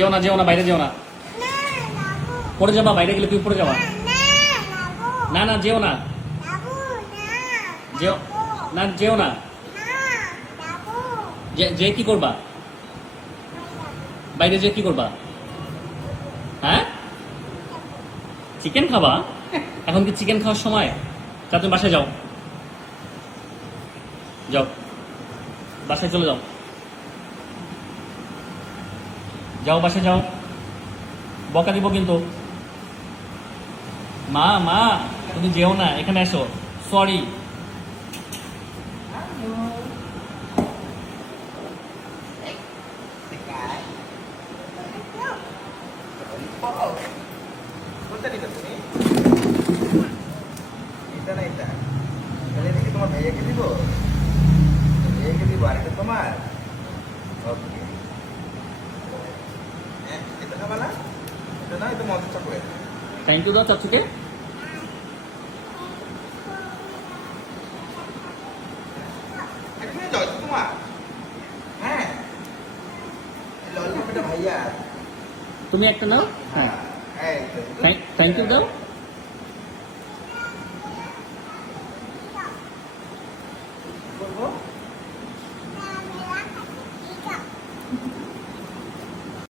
যেও না, বাইরে যেও না, পড়ে যাবা, বাইরে গেলে তুমি পড়ে যাবা। না না, যেও না, যেও না, যেও না। যে কি করবা, বাইরে যে কি করবা? হ্যাঁ, চিকেন খাবা? এখন কি চিকেন খাওয়ার সময়? তা তুমি বাসায় যাও, যাও, বাসায় চলে যাও, যাও বাসায় যাও, বকা দিব কিন্তু। মা মা, তুমি যেও না, এখানে এসো, সরি। কোনটা নিবে তুমি? এটা না এটা? তাহলে এটা কি তোমার ভাইয়াকে দিব? ভাইয়াকে দিব আর এটা তোমার? ওকে। হ্যাঁ, এটা খাবা না? এটা না, এটা মজা চকলেট। থ্যাংক ইউ দাও চাচুকে। এটা নিয়ে যাও, এটা তোমার। হ্যাঁ, এই ললিপপ এটা ভাইয়া। তুমি একটা নাও। হ্যাঁ, হ্যাঁ, থ্যাংক ইউ দাও। করবো